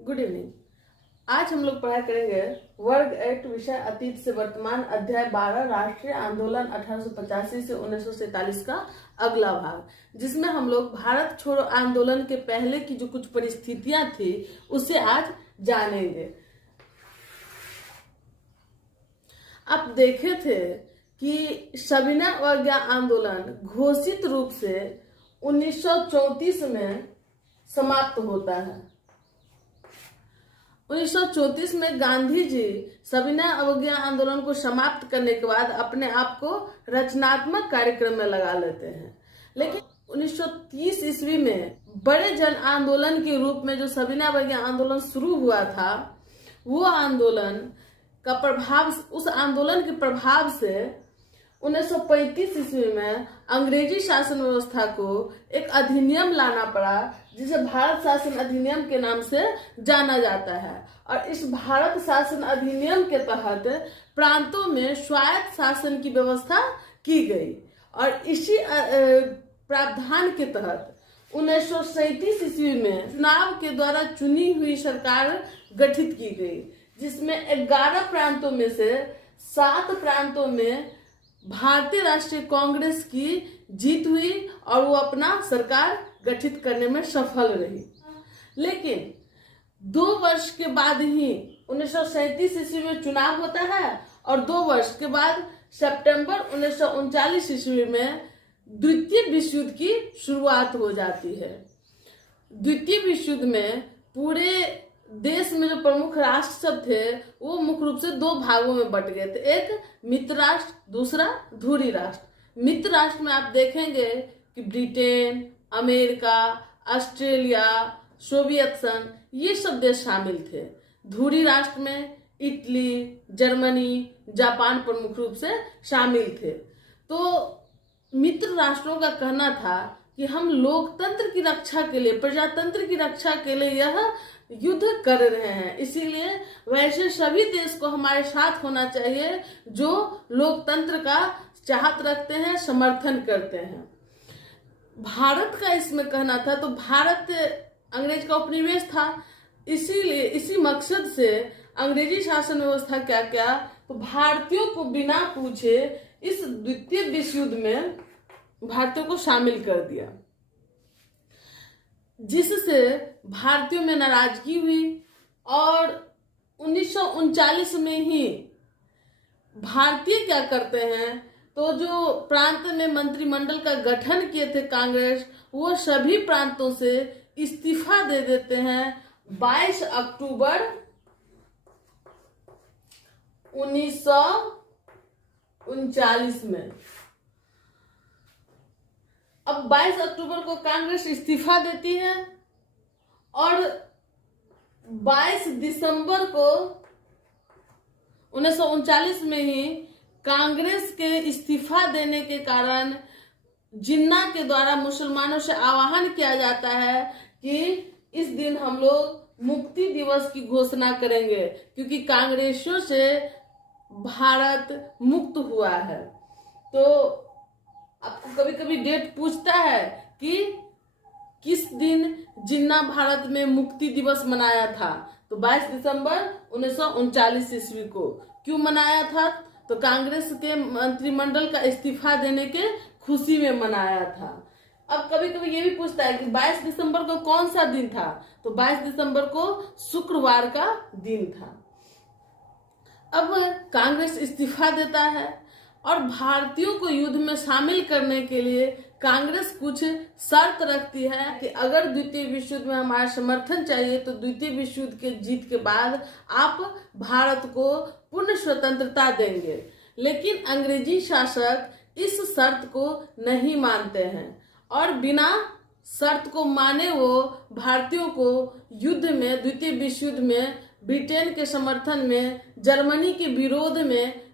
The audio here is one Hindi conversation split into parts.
Good evening. आज हम लोग पढ़ाई करेंगे वर्ग एक्ट विषय अतीत से वर्तमान अध्याय 12 राष्ट्रीय आंदोलन 1885 से 1947 का अगला भाग, जिसमें हम लोग भारत छोड़ो आंदोलन के पहले की जो कुछ परिस्थितियां थी उसे आज जानेंगे। आप देखे थे कि सविनय अवज्ञा आंदोलन घोषित रूप से 1934 में समाप्त होता है। 1934 में गांधी जी सविनय अवज्ञा आंदोलन को समाप्त करने के बाद अपने आप को रचनात्मक कार्यक्रम में लगा लेते हैं। लेकिन 1930 ईस्वी में बड़े जन आंदोलन के रूप में जो सविनय अवज्ञा आंदोलन शुरू हुआ था, वो आंदोलन का प्रभाव, उस आंदोलन के प्रभाव से 1935 ईस्वी में अंग्रेजी शासन व्यवस्था को एक अधिनियम लाना पड़ा, जिसे भारत शासन अधिनियम के नाम से जाना जाता है। और इस भारत शासन अधिनियम के तहत प्रांतों में स्वायत्त शासन की व्यवस्था की गई और इसी प्रावधान के तहत 1937 ईस्वी में चुनाव के द्वारा चुनी हुई सरकार गठित की गई, जिसमें 11 प्रांतों में से 7 प्रांतों में भारतीय राष्ट्रीय कांग्रेस की जीत हुई और वो अपना सरकार गठित करने में सफल रही। लेकिन 2 वर्ष के बाद ही 1937 ईस्वी में चुनाव होता है और 2 वर्ष के बाद सितंबर 1939 ईस्वी में द्वितीय विश्व युद्ध की शुरुआत हो जाती है। द्वितीय विश्व युद्ध में पूरे देश में जो प्रमुख राष्ट्र सब थे वो मुख्य रूप से 2 भागों में बट गए थे, एक मित्र राष्ट्र, दूसरा धुरी राष्ट्र। मित्र राष्ट्र में आप देखेंगे कि ब्रिटेन, अमेरिका, ऑस्ट्रेलिया, सोवियत संघ, ये सब देश शामिल थे। धुरी राष्ट्र में इटली, जर्मनी, जापान प्रमुख रूप से शामिल थे। तो मित्र राष्ट्रों का कहना था कि हम लोकतंत्र की रक्षा के लिए, प्रजातंत्र की रक्षा के लिए यह युद्ध कर रहे हैं, इसीलिए वैसे सभी देश को हमारे साथ होना चाहिए जो लोकतंत्र का चाहत रखते हैं, समर्थन करते हैं। भारत का इसमें कहना था, तो भारत अंग्रेज का उपनिवेश था, इसीलिए इसी मकसद से अंग्रेजी शासन व्यवस्था क्या क्या, तो भारतीयों को बिना पूछे इस द्वितीय विश्व युद्ध में भारतीयों को शामिल कर दिया, जिससे भारतीयों में नाराजगी हुई। और 1939 में ही भारतीय क्या करते हैं, तो जो प्रांत में मंत्रिमंडल का गठन किए थे कांग्रेस, वो सभी प्रांतों से इस्तीफा दे देते हैं 22 अक्टूबर 1939 में। अब 22 अक्टूबर को कांग्रेस इस्तीफा देती है और 22 दिसंबर को 1939 में ही कांग्रेस के इस्तीफा देने के कारण जिन्ना के द्वारा मुसलमानों से आह्वान किया जाता है कि इस दिन हम लोग मुक्ति दिवस की घोषणा करेंगे, क्योंकि कांग्रेसियों से भारत मुक्त हुआ है। तो आपको कभी कभी डेट पूछता है कि किस दिन जिन्ना भारत में मुक्ति दिवस मनाया था, तो 22 दिसंबर 1939 ईस्वी को। क्यों मनाया था, तो कांग्रेस के मंत्रिमंडल का इस्तीफा देने के खुशी में मनाया था। अब कभी कभी ये भी पूछता है कि 22 दिसंबर को कौन सा दिन था, तो 22 दिसंबर को शुक्रवार का दिन था। अब कांग्रेस इस्तीफा देता है और भारतीयों को युद्ध में शामिल करने के लिए कांग्रेस कुछ शर्त रखती है कि अगर द्वितीय विश्व युद्ध में हमारा समर्थन चाहिए तो द्वितीय विश्व युद्ध के जीत के बाद आप भारत को पूर्ण स्वतंत्रता देंगे। लेकिन अंग्रेजी शासक इस शर्त को नहीं मानते हैं और बिना शर्त को माने वो भारतीयों को युद्ध में, द्वितीय विश्व युद्ध में ब्रिटेन के समर्थन में, जर्मनी के विरोध में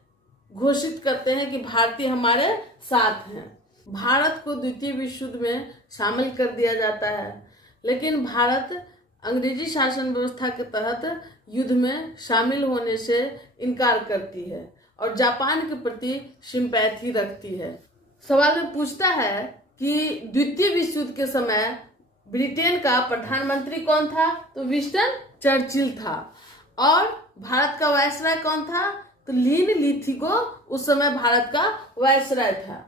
घोषित करते हैं कि भारतीय हमारे साथ हैं। भारत को द्वितीय विश्व युद्ध में शामिल कर दिया जाता है, लेकिन भारत अंग्रेजी शासन व्यवस्था के तहत युद्ध में शामिल होने से इनकार करती है और जापान के प्रति सिंपैथी रखती है। सवाल में पूछता है कि द्वितीय विश्व युद्ध के समय ब्रिटेन का प्रधानमंत्री कौन था? तो विंस्टन चर्चिल था। और भारत का वायसराय कौन था? तो लीन लिथिगो उस समय भारत का वायसराय था।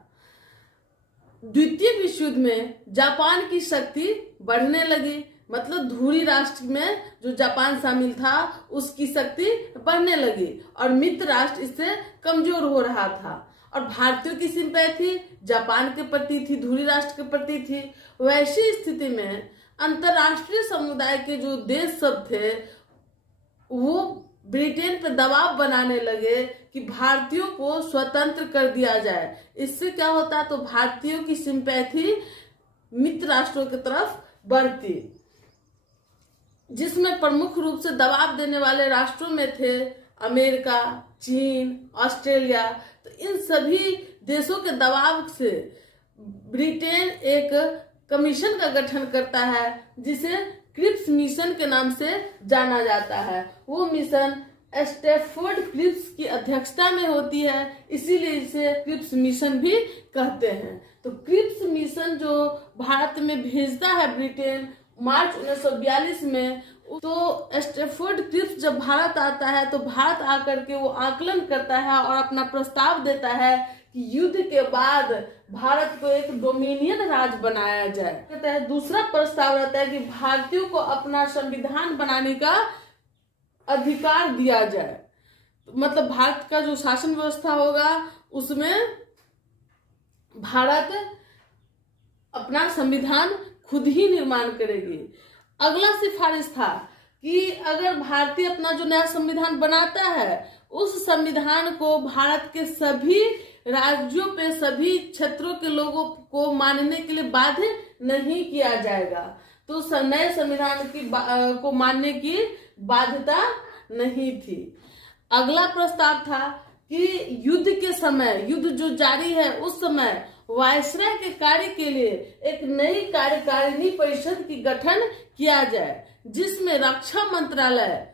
द्वितीय विश्व युद्ध में जापान की शक्ति बढ़ने लगी, मतलब धुरी राष्ट्र में जो जापान शामिल था उसकी शक्ति बढ़ने लगी और मित्र राष्ट्र इससे कमजोर हो रहा था। और भारतीयों की सिंपैथी जापान के प्रति थी, धुरी राष्ट्र के प्रति थी। वैसी स्थिति में अंतर्राष्ट्रीय समुदाय के जो देश सब थे वो ब्रिटेन पर दबाव बनाने लगे कि भारतीयों को स्वतंत्र कर दिया जाए। इससे क्या होता? तो भारतीयों की सिंपैथी मित्र राष्ट्रों की तरफ बढ़ती, जिसमें प्रमुख रूप से दबाव देने वाले राष्ट्रों में थे अमेरिका, चीन, ऑस्ट्रेलिया। तो इन सभी देशों के दबाव से ब्रिटेन एक कमीशन का गठन करता है जिसे क्रिप्स मिशन के नाम से जाना जाता है। वो मिशन स्टैफोर्ड क्रिप्स की अध्यक्षता में होती है, इसीलिए इसे क्रिप्स मिशन भी कहते हैं। तो क्रिप्स मिशन जो भारत में भेजता है ब्रिटेन मार्च 1942 में, तो स्टैफोर्ड क्रिप्स जब भारत आता है तो भारत आकर के वो आकलन करता है और अपना प्रस्ताव देता है कि युद्ध के बाद भारत को एक डोमिनियन राज्य बनाया जाए। कहता है दूसरा प्रस्ताव रहता है कि भारतीयों को अपना संविधान बनाने का अधिकार दिया जाए, मतलब भारत का जो शासन व्यवस्था होगा उसमें भारत अपना संविधान खुद ही निर्माण करेगी। अगला सिफारिश था कि अगर भारतीय अपना जो नया संविधान बनाता है उस संविधान को भारत के सभी राज्यों पे, सभी क्षेत्रों के लोगों को मानने के लिए बाध्य नहीं किया जाएगा। तो नए संविधान को मानने की बाध्यता नहीं थी। अगला प्रस्ताव था कि युद्ध के समय, युद्ध जो जारी है उस समय वायसराय के कार्य के लिए एक नई कार्यकारिणी परिषद की गठन किया जाए, जिसमें रक्षा मंत्रालय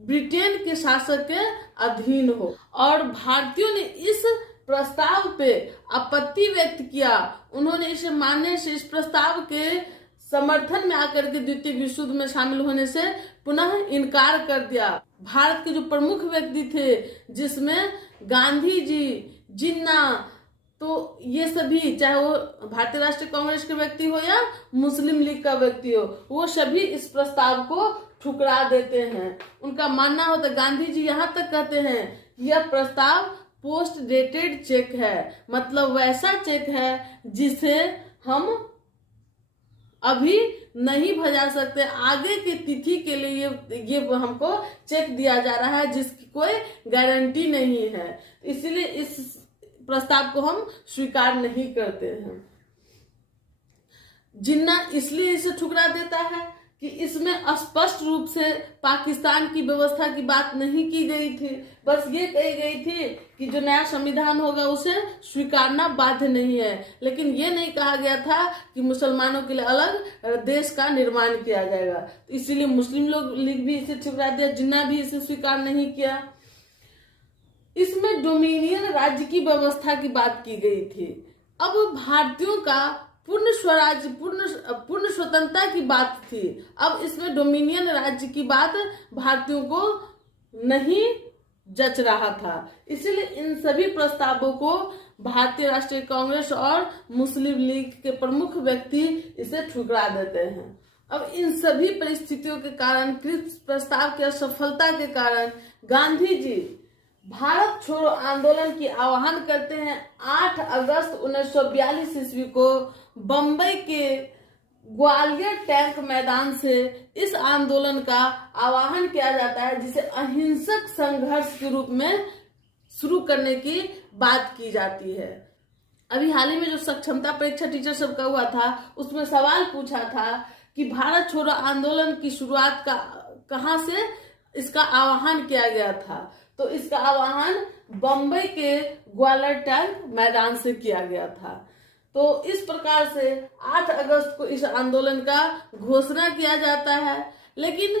ब्रिटेन के शासक के अधीन हो। और भारतीयों ने इस प्रस्ताव पे आपत्ति व्यक्त किया। उन्होंने इसे मानने से, इस प्रस्ताव के समर्थन में आकर के द्वितीय विश्व युद्ध में शामिल होने से पुनः इनकार कर दिया। भारत के जो प्रमुख व्यक्ति थे जिसमें गांधी जी, जिन्ना, तो ये सभी, चाहे वो भारतीय राष्ट्रीय कांग्रेस के व्यक्ति हो या मुस्लिम लीग का व्यक्ति हो, वो सभी इस प्रस्ताव को ठुकरा देते हैं। उनका मानना होता है, गांधी जी यहाँ तक कहते हैं यह प्रस्ताव पोस्ट डेटेड चेक है, मतलब वैसा चेक है जिसे हम अभी नहीं भेजा सकते, आगे की तिथि के लिए ये हमको चेक दिया जा रहा है जिसकी कोई गारंटी नहीं है, इसलिए इस प्रस्ताव को हम स्वीकार नहीं करते हैं। जिन्ना इसलिए इसे ठुकरा देता है कि इसमें स्पष्ट रूप से पाकिस्तान की व्यवस्था की बात नहीं की गई थी, बस ये कही गई थी कि जो नया संविधान होगा उसे स्वीकारना बाध्य नहीं है, लेकिन ये नहीं कहा गया था कि मुसलमानों के लिए अलग देश का निर्माण किया जाएगा। इसीलिए मुस्लिम लोग लीग भी इसे ठुकरा दिया, जिन्ना भी इसे स्वीकार नहीं किया। इसमें डोमिनियन राज्य की व्यवस्था की बात की गई थी। अब भारतीयों का पूर्ण स्वराज्य, पूर्ण स्वतंत्रता की बात थी। अब इसमें डोमिनियन राज्य की बात भारतीयों को नहीं जच रहा था, इसीलिए इन सभी प्रस्तावों को भारतीय राष्ट्रीय कांग्रेस और मुस्लिम लीग के प्रमुख व्यक्ति इसे ठुकरा देते हैं। अब इन सभी परिस्थितियों के कारण, क्रिप्स प्रस्ताव की असफलता के कारण गांधी जी भारत छोड़ो आंदोलन की आह्वान करते हैं। 8 अगस्त 1942 ईस्वी को बंबई के ग्वालियर टैंक मैदान से इस आंदोलन का आह्वान किया जाता है, जिसे अहिंसक संघर्ष के रूप में शुरू करने की बात की जाती है। अभी हाल ही में जो सक्षमता परीक्षा टीचर सब का हुआ था उसमें सवाल पूछा था कि भारत छोड़ो आंदोलन की शुरुआत का कहां से इसका आह्वान किया गया था, तो इसका आह्वान बंबई के ग्वालियर टैंक मैदान से किया गया था। तो इस प्रकार से 8 अगस्त को इस आंदोलन का घोषणा किया जाता है, लेकिन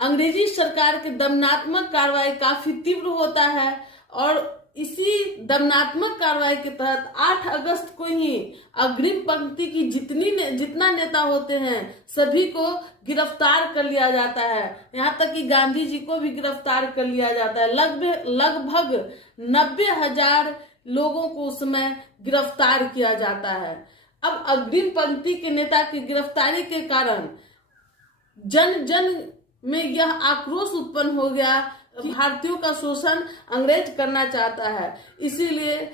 अंग्रेजी सरकार के दमनात्मक कार्रवाई काफी तीव्र होता है और इसी दमनात्मक कार्रवाई के तहत 8 अगस्त को ही अग्रिम पंक्ति की जितना नेता होते हैं सभी को गिरफ्तार कर लिया जाता है। यहाँ तक कि गांधी जी को भी गिरफ्तार कर लिया जाता है। लगभग 90,000 लोगों को उस समय गिरफ्तार किया जाता है। अब अग्रिम पंक्ति के नेता की गिरफ्तारी के कारण जन जन में यह आक्रोश उत्पन्न हो गया कि भारतीयों का शोषण अंग्रेज करना चाहता है। इसीलिए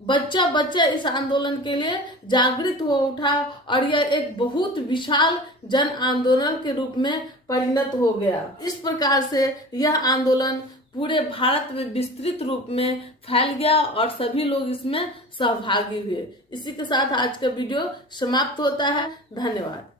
बच्चा बच्चा इस आंदोलन के लिए जागृत हो उठा और यह एक बहुत विशाल जन आंदोलन के रूप में परिणत हो गया। इस प्रकार से यह आंदोलन पूरे भारत में विस्तृत रूप में फैल गया और सभी लोग इसमें सहभागी हुए। इसी के साथ आज का वीडियो समाप्त होता है। धन्यवाद।